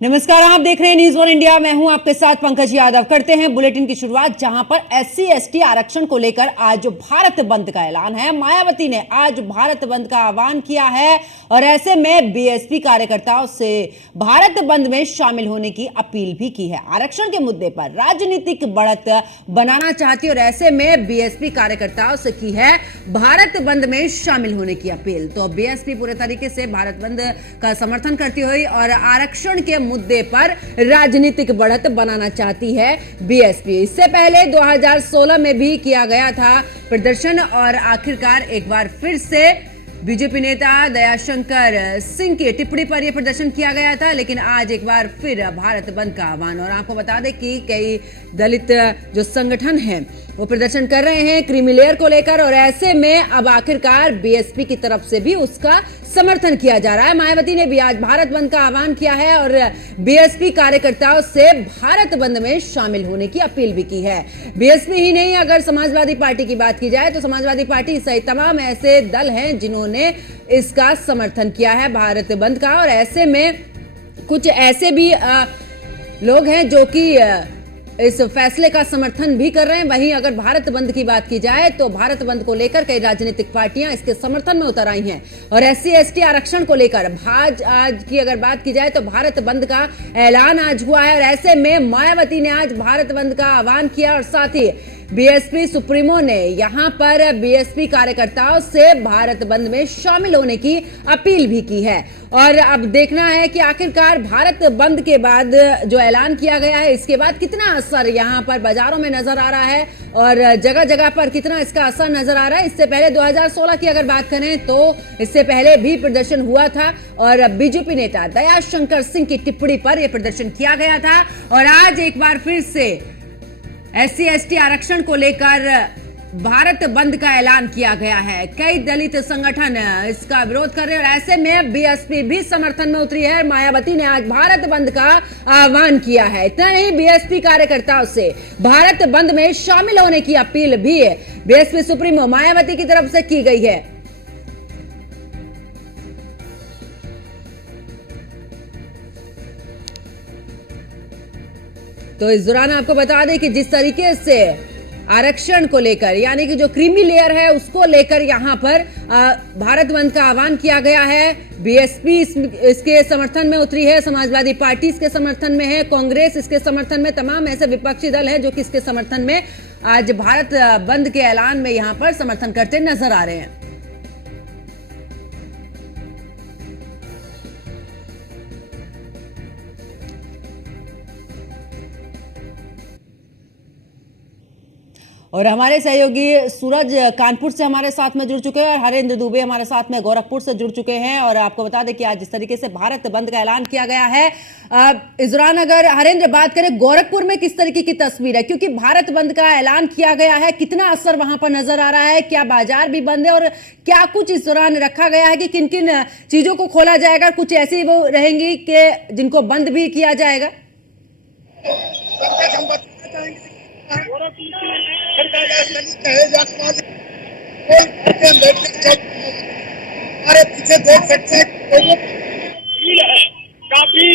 नमस्कार, आप देख रहे हैं न्यूज़ वन इंडिया। मैं हूं आपके साथ पंकज यादव। करते हैं बुलेटिन की शुरुआत, जहां पर एससी एसटी आरक्षण को लेकर आज भारत बंद का ऐलान है। मायावती ने आज भारत बंद का आह्वान किया है और ऐसे में बीएसपी कार्यकर्ताओं से भारत बंद में शामिल होने की अपील भी की है। आरक्षण के मुद्दे पर राजनीतिक बढ़त बनाना चाहती और ऐसे में बीएसपी कार्यकर्ताओं से की है भारत बंद में शामिल होने की अपील। तो बीएसपी पूरे तरीके से भारत बंद का समर्थन करती हुई और आरक्षण के मुद्दे पर राजनीतिक बढ़त बनाना चाहती है बीएसपी। इससे पहले 2016 में भी किया गया था प्रदर्शन और आखिरकार एक बार फिर से बीजेपी नेता दयाशंकर सिंह की टिप्पणी पर यह प्रदर्शन किया गया था, लेकिन आज एक बार फिर भारत बंद का आह्वान। और आपको बता दें कि कई दलित जो संगठन हैं वो प्रदर्शन कर रहे हैं क्रीमी लेयर को लेकर और ऐसे में अब आखिरकार बीएसपी की तरफ से भी उसका समर्थन किया जा रहा है। मायावती ने भी आज भारत बंद का आह्वान किया है और बीएसपी कार्यकर्ताओं से भारत बंद में शामिल होने की अपील भी की है। बीएसपी ही नहीं, अगर समाजवादी पार्टी की बात की जाए तो समाजवादी पार्टी सहित तमाम ऐसे दल हैं जिन्होंने इसका समर्थन किया है भारत बंद का। और ऐसे में कुछ ऐसे भी लोग हैं जो कि इस फैसले का समर्थन भी कर रहे हैं। वहीं अगर भारत बंद की बात की जाए तो भारत बंद को लेकर कई राजनीतिक पार्टियां इसके समर्थन में उतर आई हैं और एससी एसटी आरक्षण को लेकर आज की अगर बात की जाए तो भारत बंद का ऐलान आज हुआ है। और ऐसे में मायावती ने आज भारत बंद का आह्वान किया और साथ ही बीएसपी सुप्रीमो ने यहां पर बीएसपी कार्यकर्ताओं से भारत बंद में शामिल होने की अपील भी की है। और अब देखना है कि आखिरकार भारत बंद के बाद जो ऐलान किया गया है इसके बाद कितना असर यहां पर बाजारों में नजर आ रहा है और जगह जगह पर कितना इसका असर नजर आ रहा है। इससे पहले 2016 की अगर बात करें तो इससे पहले भी प्रदर्शन हुआ था और बीजेपी नेता दयाशंकर सिंह की टिप्पणी पर यह प्रदर्शन किया गया था। और आज एक बार फिर से एससी एसटी आरक्षण को लेकर भारत बंद का ऐलान किया गया है। कई दलित संगठन इसका विरोध कर रहे हैं और ऐसे में बीएसपी भी समर्थन में उतरी है। मायावती ने आज भारत बंद का आह्वान किया है। इतना नहीं, बीएसपी कार्यकर्ताओं से भारत बंद में शामिल होने की अपील भी बीएसपी सुप्रीमो मायावती की तरफ से की गई है। तो इस दौरान आपको बता दें कि जिस तरीके से आरक्षण को लेकर यानी कि जो क्रीमी लेयर है उसको लेकर यहां पर भारत बंद का आह्वान किया गया है। बीएसपी इसके समर्थन में उतरी है, समाजवादी पार्टी इसके समर्थन में है, कांग्रेस इसके समर्थन में, तमाम ऐसे विपक्षी दल हैं जो कि इसके समर्थन में आज भारत बंद के ऐलान में यहां पर समर्थन करते नजर आ रहे हैं। और हमारे सहयोगी सूरज कानपुर से हमारे साथ में जुड़ चुके हैं और हरेंद्र दुबे हमारे साथ में गोरखपुर से जुड़ चुके हैं। और आपको बता दें कि आज जिस तरीके से भारत बंद का ऐलान किया गया है, इस दौरान अगर हरेंद्र बात करें गोरखपुर में किस तरीके की तस्वीर है, क्योंकि भारत बंद का ऐलान किया गया है, कितना असर वहां पर नजर आ रहा है? क्या बाजार भी बंद है और क्या कुछ इस दौरान रखा गया है कि किन किन चीजों को खोला जाएगा? कुछ ऐसी वो रहेंगी कि जिनको बंद भी किया जाएगा? हमारे पीछे देख सकते हैं काफी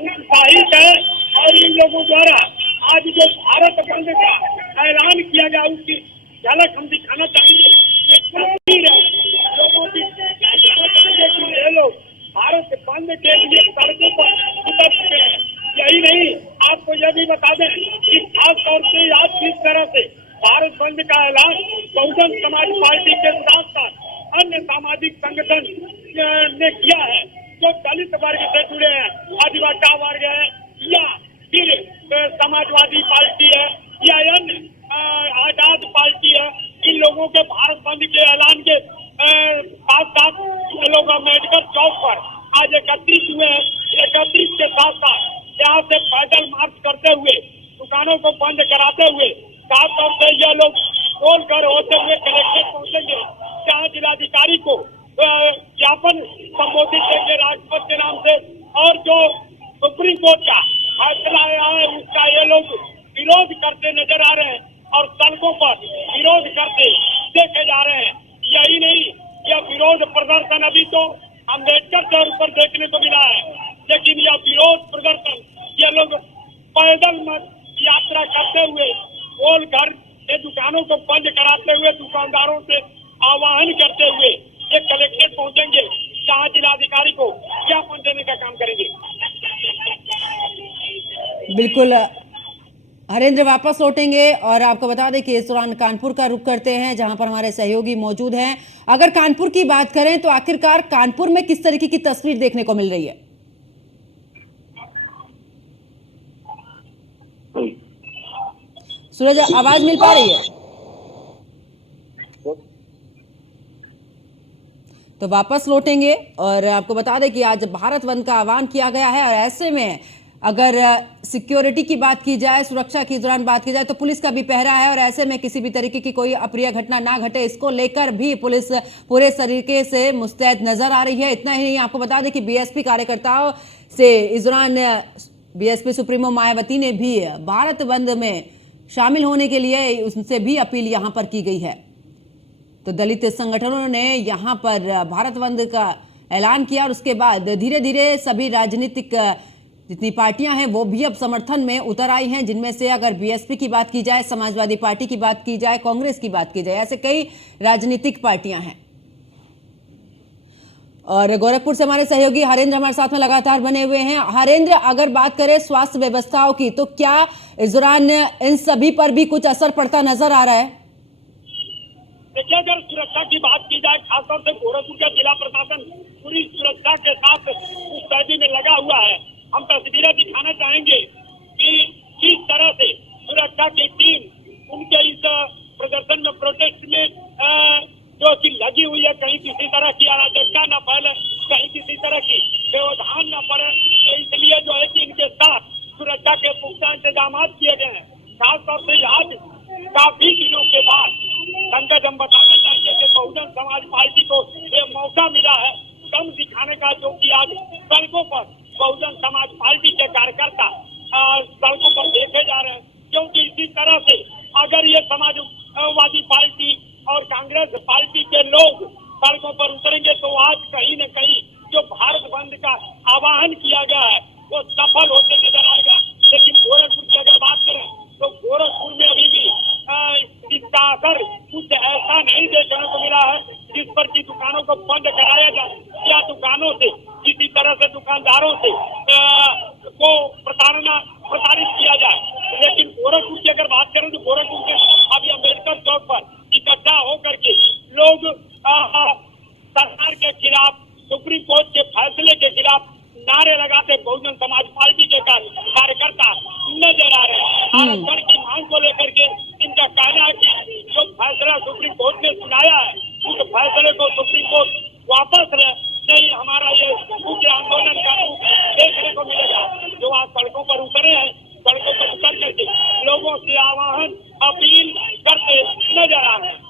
उत्साहित है और इन लोगों द्वारा आज जो भारत बंद का ऐलान किया गया उसकी झलक हम दिखाना चाहेंगे। लोगों की ये लोग भारत बंद के लिए सड़कों पर उतर चुके हैं। यही नहीं, आपको यह भी बता दें कि खास तौर से आज किस तरह से भारत बंद का ऐलान बहुजन समाज पार्टी के साथ साथ अन्य सामाजिक संगठन ने किया है जो दलित वर्ग से जुड़े हैं, आदिवासी वर्ग है या फिर समाजवादी पार्टी है या अन्य आजाद पार्टी है। इन लोगों के भारत बंद के ऐलान के साथ साथ ये लोग अम्बेडकर चौक पर आज एकत्रित हुए हैं। एकत्रित के साथ साथ यहाँ से पैदल मार्च करते हुए दुकानों को बंद कराते हुए साफ तौर से यह लोग गोल घर होते हुए कलेक्टर पहुंचेंगे, जहाँ जिलाधिकारी को ज्ञापन संबोधित करेंगे राजपथ के नाम से। और जो सुप्रीम कोर्ट का फैसला आया है उसका ये लोग विरोध करते नजर आ रहे हैं और सड़कों पर विरोध करते देखे जा रहे हैं। यही नहीं, यह विरोध प्रदर्शन अभी तो अम्बेडकर चौक पर देखने को मिला है, लेकिन यह विरोध प्रदर्शन पैदल मत यात्रा करते हुए गोल घर के दुकानों को बंद कराते हुए दुकानदारों से आह्वान करते हुए ये कलेक्ट्रेट पहुंचेंगे, जहां जिलाधिकारी को ज्ञापन देने का काम करेंगे। बिल्कुल हरेंद्र, वापस लौटेंगे और आपको बता दें कि इस दौरान कानपुर का रुख करते हैं, जहां पर हमारे सहयोगी मौजूद हैं। अगर कानपुर की बात करें तो आखिरकार कानपुर में किस तरीके की तस्वीर देखने को मिल रही है? सूरज, आवाज मिल पा रही है? तो वापस लौटेंगे और आपको बता दें कि आज भारत बंद का आह्वान किया गया है और ऐसे में अगर सिक्योरिटी की बात की जाए, सुरक्षा की दौरान बात की जाए तो पुलिस का भी पहरा है और ऐसे में किसी भी तरीके की कोई अप्रिय घटना ना घटे, इसको लेकर भी पुलिस पूरे तरीके से मुस्तैद नजर आ रही है। इतना ही नहीं, आपको बता दें कि बीएसपी कार्यकर्ताओं से इस दौरान बीएसपी सुप्रीमो मायावती ने भी भारत बंद में शामिल होने के लिए उनसे भी अपील यहां पर की गई है। तो दलित संगठनों ने यहां पर भारत बंद का ऐलान किया और उसके बाद धीरे धीरे सभी राजनीतिक जितनी पार्टियां हैं वो भी अब समर्थन में उतर आई हैं, जिनमें से अगर बीएसपी की बात की जाए, समाजवादी पार्टी की बात की जाए, कांग्रेस की बात की जाए, ऐसे कई राजनीतिक पार्टियां हैं। और गोरखपुर से हमारे सहयोगी हरेंद्र हमारे साथ में लगातार बने हुए हैं। हरेंद्र, अगर बात करें स्वास्थ्य व्यवस्थाओं की तो क्या इस दौरान इन सभी पर भी कुछ असर पड़ता नजर आ रहा है? देखिए, अगर सुरक्षा की बात की जाए, खासतौर से गोरखपुर का जिला प्रशासन पूरी सुरक्षा के साथ मुस्तैदी में लगा हुआ है। हम तस्वीरें दिखाना चाहेंगे कि किस तरह से सुरक्षा की टीम उनके इस प्रदर्शन में, प्रोटेस्ट में जो कि लगी हुई है, कहीं किसी तरह की अराजकता न फैले, कहीं किसी तरह की व्यवधान न पड़े, तो इसलिए जो है कि इनके साथ सुरक्षा के पुख्ता इंतजाम किए गए हैं। खासतौर से आज काफी दिनों के बाद पंकज, हम बताना चाहते थे, बहुजन समाज पार्टी को ये मौका मिला है दम दिखाने का, जो कि आज सड़कों पर बहुजन समाज पार्टी के कार्यकर्ता सड़कों पर देखे जा रहे हैं। क्योंकि इसी तरह से अगर ये समाजवादी पार्टी और कांग्रेस पार्टी के लोग सड़कों पर उतरेंगे तो आज कहीं न कहीं जो भारत बंद का आह्वान किया गया है वो सफल होते नजर आएगा। लेकिन गोरखपुर की अगर बात करें तो गोरखपुर में अभी भी इसका असर कुछ ऐसा नहीं देखने को मिला है जिस पर की दुकानों को बंद कराया जाए या दुकानों से किसी तरह से दुकानदारों से को प्रताड़ित किया जाए। लेकिन गोरखपुर की अगर बात करें तो गोरखपुर में अभी अम्बेडकर चौक पर इकट्ठा होकर के लोग सरकार के खिलाफ, सुप्रीम कोर्ट के फैसले के खिलाफ नारे लगाते बहुजन समाज पार्टी के कार्यकर्ता नजर आ रहे हैं। आरक्षण की मांग को लेकर के इनका कहना है कि जो फैसला सुप्रीम कोर्ट ने सुनाया है उस फैसले को सुप्रीम कोर्ट वापस ले, नहीं हमारा ये मुख्य आंदोलन का रूप देखने को मिलेगा। जो आज सड़कों पर उतरे हैं, सड़कों पर उतर करके लोगों से आह्वान, अपील करते नजर आ रहे हैं।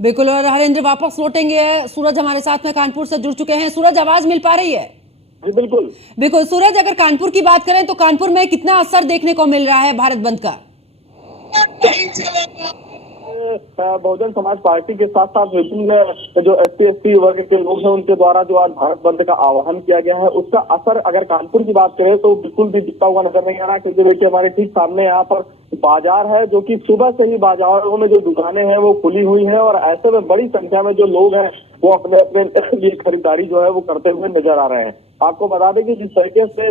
बिल्कुल, और हरेंद्र वापस लौटेंगे। सूरज हमारे साथ में कानपुर से जुड़ चुके हैं। सूरज, आवाज मिल पा रही है? बिल्कुल बिल्कुल। सूरज, अगर कानपुर की बात करें तो कानपुर में कितना असर देखने को मिल रहा है भारत बंद का? बहुजन समाज पार्टी के साथ साथ विभिन्न जो SC/ST वर्ग के लोग हैं उनके द्वारा जो आज भारत बंद का आह्वान किया गया है, उसका असर अगर कानपुर की बात करें तो बिल्कुल भी दिखता हुआ नजर नहीं आ रहा। क्योंकि देखिए, हमारे ठीक सामने यहाँ पर बाजार है, जो कि सुबह से ही बाजारों में जो दुकानें हैं वो खुली हुई हैं और ऐसे में बड़ी संख्या में जो लोग हैं वो अपने अपने लिए खरीदारी जो है वो करते हुए नजर आ रहे हैं। आपको बता दें कि जिस तरीके से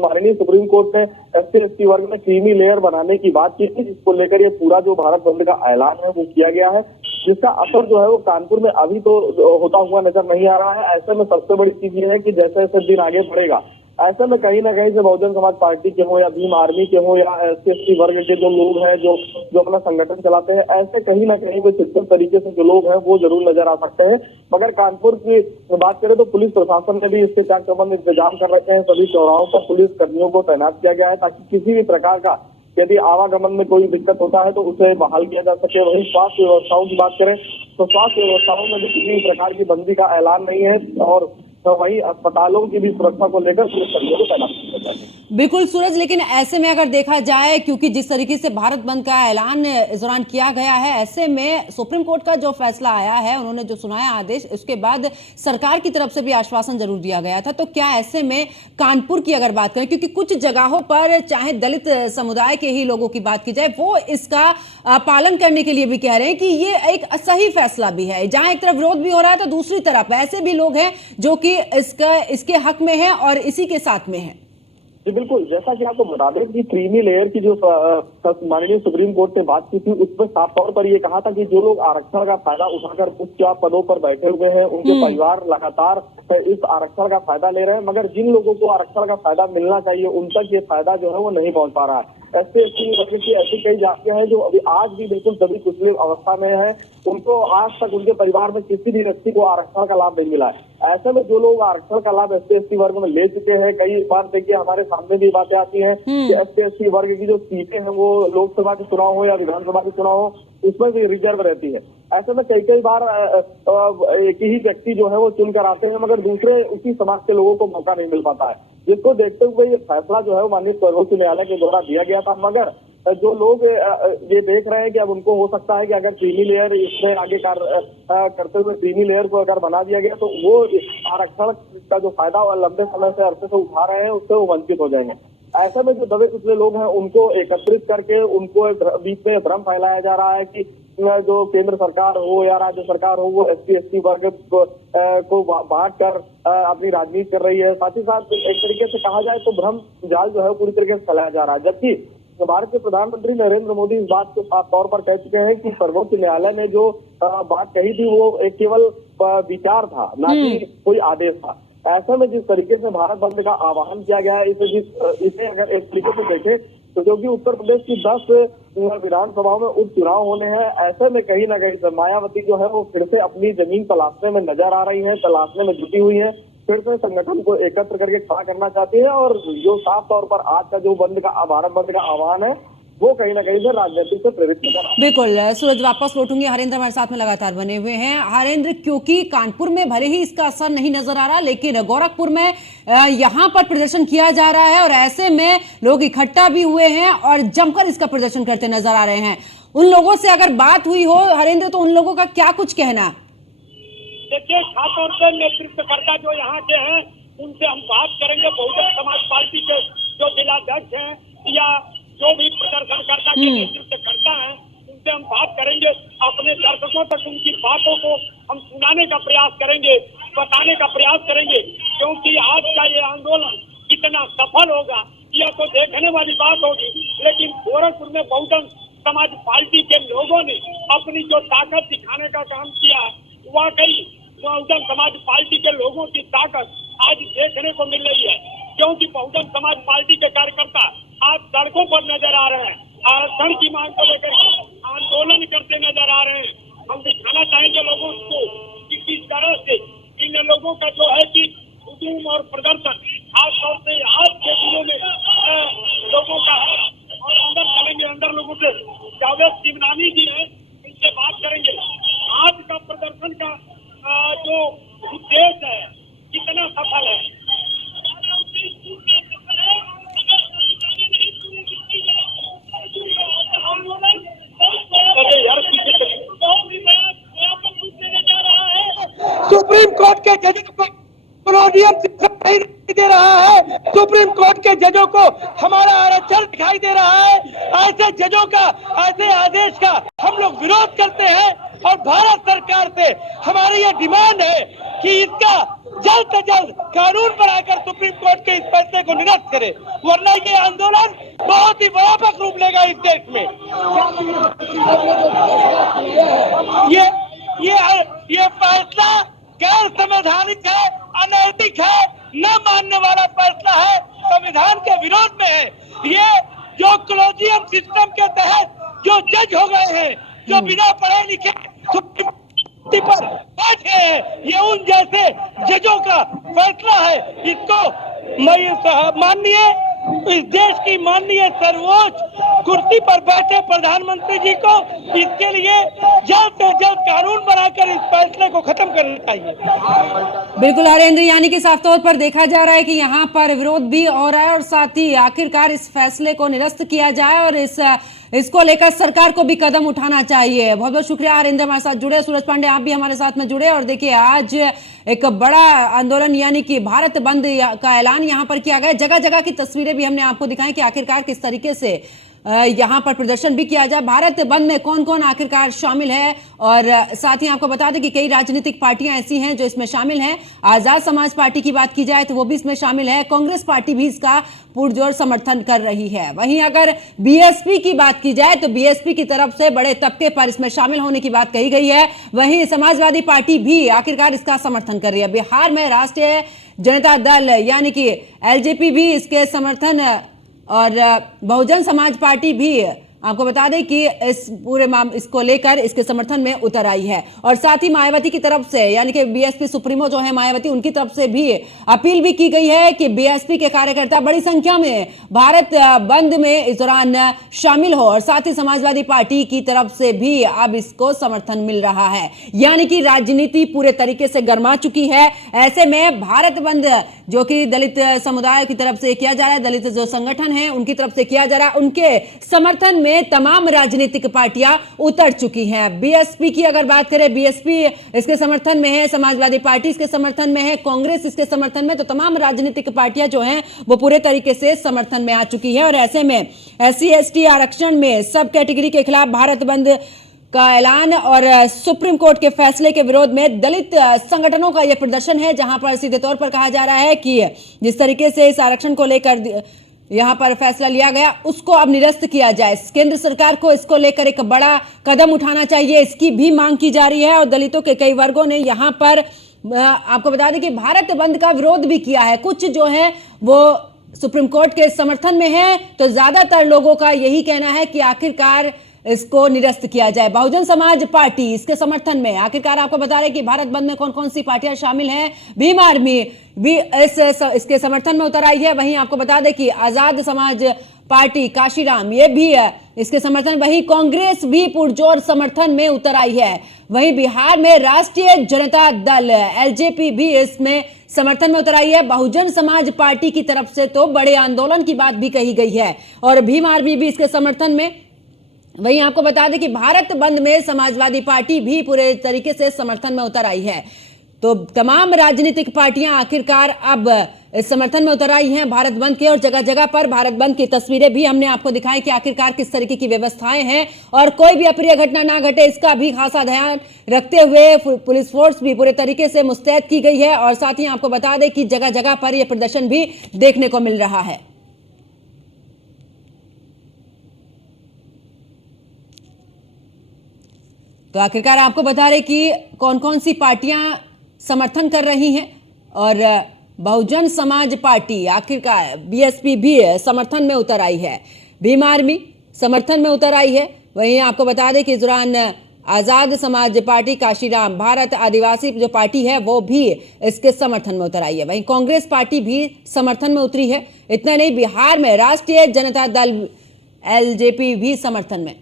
माननीय सुप्रीम कोर्ट ने SC/ST वर्ग में क्रीमी लेयर बनाने की बात की थी, जिसको लेकर ये पूरा जो भारत बंद का ऐलान है वो किया गया है, जिसका असर जो है वो कानपुर में अभी तो होता हुआ नजर नहीं आ रहा है। ऐसे में सबसे बड़ी चीज ये है कि जैसे जैसे दिन आगे बढ़ेगा, ऐसे में कहीं ना कहीं से बहुजन समाज पार्टी के हो या भीम आर्मी के हो या SC/ST वर्ग के जो लोग हैं जो अपना संगठन चलाते हैं, ऐसे कहीं ना कहीं कोई सिस्टम तरीके से जो लोग हैं वो जरूर नजर आ सकते हैं। मगर कानपुर की बात करें तो पुलिस प्रशासन ने भी इसके चाक चौबंद इंतजाम कर रखे हैं। सभी चौराहों पर पुलिस कर्मियों को तैनात किया गया है ताकि किसी भी प्रकार का यदि आवागमन में कोई दिक्कत होता है तो उसे बहाल किया जा सके। वहीं स्वास्थ्य व्यवस्थाओं की बात करें तो स्वास्थ्य व्यवस्थाओं में भी किसी प्रकार की बंदी का ऐलान नहीं है और वहीं अस्पतालों की भी सुरक्षा को लेकर पुलिस कर्मियों को तैनात किया जाए। जी। बिल्कुल सूरज, लेकिन ऐसे में अगर देखा जाए, क्योंकि जिस तरीके से भारत बंद का ऐलान इस दौरान किया गया है, ऐसे में सुप्रीम कोर्ट का जो फैसला आया है, उन्होंने जो सुनाया आदेश, उसके बाद सरकार की तरफ से भी आश्वासन जरूर दिया गया था। तो क्या ऐसे में कानपुर की अगर बात करें, क्योंकि कुछ जगहों पर चाहे दलित समुदाय के ही लोगों की बात की जाए, वो इसका पालन करने के लिए भी कह रहे हैं कि ये एक सही फैसला भी है। जहां एक तरफ विरोध भी हो रहा है, तो दूसरी तरफ ऐसे भी लोग हैं जो कि इसके हक में हैं और इसी के साथ में हैं। जी बिल्कुल, जैसा कि आपको बता दें कि क्रीमी लेयर की जो माननीय सुप्रीम कोर्ट ने बात की थी, उसमें साफ तौर पर ये कहा था कि जो लोग आरक्षण का फायदा उठाकर उच्च पदों पर बैठे हुए हैं, उनके परिवार लगातार इस आरक्षण का फायदा ले रहे हैं, मगर जिन लोगों को आरक्षण का फायदा मिलना चाहिए, उन तक ये फायदा जो है वो नहीं पहुंच पा रहा है। SC/ST वर्ग की ऐसी कई जातियां हैं जो अभी आज भी बिल्कुल दबी कुचली अवस्था में है, उनको आज तक उनके परिवार में किसी भी व्यक्ति को आरक्षण का लाभ नहीं मिला है। ऐसे में जो लोग आरक्षण का लाभ SC/ST वर्ग में ले चुके हैं, कई बार देखिए हमारे सामने भी बातें आती हैं कि SC/ST वर्ग की जो सीटें हैं वो लोकसभा के चुनाव हो या विधानसभा के चुनाव हो, उसमें भी रिजर्व रहती है। ऐसे में कई बार एक ही व्यक्ति जो है वो चुन कर आते हैं, मगर दूसरे उसी समाज के लोगों को मौका नहीं मिल पाता है, जिसको देखते हुए ये फैसला जो है वो माननीय सर्वोच्च न्यायालय के द्वारा दिया गया था। मगर जो लोग ये देख रहे हैं कि अब उनको हो सकता है कि अगर क्रीमी लेयर इसमें आगे करते हुए क्रीमी लेयर को अगर बना दिया गया, तो वो आरक्षण का जो फायदा लंबे समय से अरसे से उठा रहे हैं, उससे वो वंचित हो जाएंगे। ऐसे में जो दबे कुचले लोग हैं, उनको एकत्रित करके उनको बीच में भ्रम फैलाया जा रहा है कि जो केंद्र सरकार हो या राज्य सरकार हो, वो SC/ST वर्ग को बांट कर अपनी राजनीति कर रही है। साथ ही साथ एक तरीके से कहा जाए तो भ्रम जाल जो है पूरी तरीके से फैलाया जा रहा है, जबकि भारत के प्रधानमंत्री नरेंद्र मोदी इस बात को साफ तौर पर कह चुके हैं कि सर्वोच्च न्यायालय ने जो बात कही थी वो एक केवल विचार था, ना कि कोई आदेश था। ऐसे में जिस तरीके से भारत बंद का आह्वान किया गया है, इसे अगर एक तरीके से देखें तो क्योंकि उत्तर प्रदेश की 10 विधानसभाओं में उपचुनाव होने हैं, ऐसे में कहीं ना कहीं मायावती जो है वो फिर से अपनी जमीन तलाशने में नजर आ रही है, तलाशने में जुटी हुई है, फिर से संगठन को एकत्र करके खड़ा करना चाहती है। और जो साफ तौर पर आज का जो भारत बंद का आह्वान है, वो कहीं ना कहीं से राजनीतिक से प्रेरित नजर आ रहा है। बिल्कुल सूरज, वापस लौटूंगी। हरेंद्र हमारे साथ में लगातार बने हुए हैं। हरेंद्र, क्योंकि कानपुर में भले ही इसका असर नहीं नजर आ रहा, लेकिन गोरखपुर में यहाँ पर प्रदर्शन किया जा रहा है और ऐसे में लोग इकट्ठा भी हुए हैं और जमकर इसका प्रदर्शन करते नजर आ रहे हैं। उन लोगों से अगर बात हुई हो हरेंद्र, तो उन लोगों का क्या कुछ कहना? देखिए, खासतौर पर नेतृत्वकर्ता जो यहाँ के हैं, उनसे हम बात करेंगे। बहुजन समाज पार्टी के जो जिलाध्यक्ष हैं या जो भी प्रदर्शनकर्ता के नेतृत्व करता है, उनसे हम बात करेंगे। अपने दर्शकों तक उनकी बातों को हम सुनाने का प्रयास करेंगे, बताने का प्रयास करेंगे, क्योंकि आज का ये आंदोलन कितना सफल होगा यह तो देखने वाली बात होगी। लेकिन गोरखपुर में बहुजन समाज पार्टी के लोगों ने अपनी जो ताकत दिखाने का काम किया है, वाकई बहुजन समाज पार्टी के लोगों की ताकत आज देखने को मिल रही है, क्योंकि बहुजन समाज पार्टी के कार्यकर्ता आज सड़कों पर नजर आ रहे हैं, आरक्षण की मांग को लेकर आंदोलन करते नजर आ रहे हैं। हम दिखाना चाहेंगे लोगों को कि किस तरह से इन लोगों का जो है कि हुजूम और प्रदर्शन खासतौर से आज के दिनों में लोगों का है। और अंदर चलेंगे, अंदर लोगों से जावेद शिवनानी जी हैं, इनसे बात करेंगे। आज का प्रदर्शन का जो उद्देश्य है कितना सफल है। सुप्रीम कोर्ट के जजों को कोलोनियम सिस्टम नहीं दे रहा है, सुप्रीम कोर्ट के जजों को हमारा आरक्षण दिखाई दे रहा है। ऐसे जजों का, ऐसे आदेश का हम लोग विरोध करते हैं और भारत सरकार से हमारी ये डिमांड है कि इसका जल्द से जल्द कानून बनाकर सुप्रीम कोर्ट के इस फैसले को निरस्त करे, वरना ये आंदोलन बहुत ही व्यापक रूप लेगा इस देश में। ये फैसला गैर संवैधानिक है, अनैतिक है, न मानने वाला फैसला है, संविधान के विरोध में है। ये जो कॉलेजियम सिस्टम के तहत जो जज हो गए हैं, जो बिना पढ़े लिखे सुप्रीम पर बैठे हैं, ये उन जैसे जजों का फैसला है। इसको माननीय इस देश की माननीय सर्वोच्च कुर्सी पर बैठे प्रधानमंत्री जी को इसके लिए जल्द से जल्द कानून बनाकर इस फैसले को खत्म करना चाहिए। बिल्कुल हरेंद्र, यानी कि साफ तौर पर देखा जा रहा है कि यहाँ पर विरोध भी हो रहा है और साथ ही आखिरकार इस फैसले को निरस्त किया जाए और इसको लेकर सरकार को भी कदम उठाना चाहिए। बहुत बहुत शुक्रिया हरेंद्र, हमारे साथ जुड़े। सूरज पांडे, आप भी हमारे साथ में जुड़े। और देखिए, आज एक बड़ा आंदोलन यानी कि भारत बंद का ऐलान यहाँ पर किया गया। जगह जगह की तस्वीरें भी हमने आपको दिखाई कि आखिरकार किस तरीके से यहाँ पर प्रदर्शन भी किया जाए। भारत बंद में कौन कौन आखिरकार शामिल है, और साथ ही आपको बता दें कि कई राजनीतिक पार्टियां ऐसी हैं जो इसमें शामिल हैं। आजाद समाज पार्टी की बात की जाए तो वो भी इसमें शामिल है। कांग्रेस पार्टी भी इसका पुरजोर समर्थन कर रही है। वहीं अगर बीएसपी की बात की जाए तो बीएसपी की तरफ से बड़े तबके पर इसमें शामिल होने की बात कही गई है। वहीं समाजवादी पार्टी भी आखिरकार इसका समर्थन कर रही है। बिहार में राष्ट्रीय जनता दल यानी कि एलजेपी भी इसके समर्थन, और बहुजन समाज पार्टी भी आपको बता दें कि इस पूरे इसको लेकर इसके समर्थन में उतर आई है। और साथ ही मायावती की तरफ से यानी कि बीएसपी सुप्रीमो जो है मायावती, उनकी तरफ से भी अपील भी की गई है कि बीएसपी के कार्यकर्ता बड़ी संख्या में भारत बंद में इस दौरान शामिल हो। और साथ ही समाजवादी पार्टी की तरफ से भी अब इसको समर्थन मिल रहा है। यानी कि राजनीति पूरे तरीके से गर्मा चुकी है। ऐसे में भारत बंद जो कि दलित समुदाय की तरफ से किया जा रहा है, दलित जो संगठन है उनकी तरफ से किया जा रहा है, उनके समर्थन में तमाम राजनीतिक पार्टियां उतर चुकी हैं। बीएसपी की अगर बात करें, बीएसपी इसके समर्थन में है, समाजवादी पार्टी इसके समर्थन में है, कांग्रेस इसके समर्थन में, तो तमाम राजनीतिक पार्टियां जो हैं वो पूरे तरीके से समर्थन में आ चुकी है। और ऐसे में SC/ST आरक्षण में सब कैटेगरी के खिलाफ भारत बंद का ऐलान और सुप्रीम कोर्ट के फैसले के विरोध में दलित संगठनों का यह प्रदर्शन है, जहां पर सीधे तौर पर कहा जा रहा है कि जिस तरीके से इस आरक्षण को लेकर यहां पर फैसला लिया गया उसको अब निरस्त किया जाए। केंद्र सरकार को इसको लेकर एक बड़ा कदम उठाना चाहिए, इसकी भी मांग की जा रही है। और दलितों के कई वर्गों ने यहां पर आपको बता दें कि भारत बंद का विरोध भी किया है। कुछ जो है वो सुप्रीम कोर्ट के समर्थन में है, तो ज्यादातर लोगों का यही कहना है कि आखिरकार इसको निरस्त किया जाए। बहुजन समाज पार्टी इसके समर्थन में, आखिरकार आपको बता रहे कि भारत बंद में कौन कौन सी पार्टियां शामिल हैं। भीम आर्मी भी इसके समर्थन में उतर आई है। वहीं आपको बता दें कि आजाद समाज पार्टी काशीराम ये भी है इसके समर्थन। वहीं कांग्रेस भी पुरजोर समर्थन में उतर आई है। वहीं बिहार में राष्ट्रीय जनता दल एलजेपी भी इसमें समर्थन में उतर आई है। बहुजन समाज पार्टी की तरफ से तो बड़े आंदोलन की बात भी कही गई है और भीम आर्मी भी इसके समर्थन में। वहीं आपको बता दें कि भारत बंद में समाजवादी पार्टी भी पूरे तरीके से समर्थन में उतर आई है। तो तमाम राजनीतिक पार्टियां आखिरकार अब इस समर्थन में उतर आई हैं भारत बंद के। और जगह जगह पर भारत बंद की तस्वीरें भी हमने आपको दिखाई कि आखिरकार किस तरीके की व्यवस्थाएं हैं और कोई भी अप्रिय घटना ना घटे इसका भी खासा ध्यान रखते हुए पुलिस फोर्स भी पूरे तरीके से मुस्तैद की गई है। और साथ ही आपको बता दें कि जगह जगह पर यह प्रदर्शन भी देखने को मिल रहा है। तो आखिरकार आपको बता रहे कि कौन कौन सी पार्टियां समर्थन कर रही हैं। और बहुजन समाज पार्टी आखिरकार बीएसपी भी समर्थन में उतर आई है। भीम आर्मी समर्थन में उतर आई है। वहीं आपको बता दें कि इस दौरान आजाद समाज पार्टी काशीराम भारत आदिवासी जो पार्टी है वो भी इसके समर्थन में उतर आई है। वहीं कांग्रेस पार्टी भी समर्थन में उतरी है। इतना नहीं, बिहार में राष्ट्रीय जनता दल एलजेपी भी समर्थन में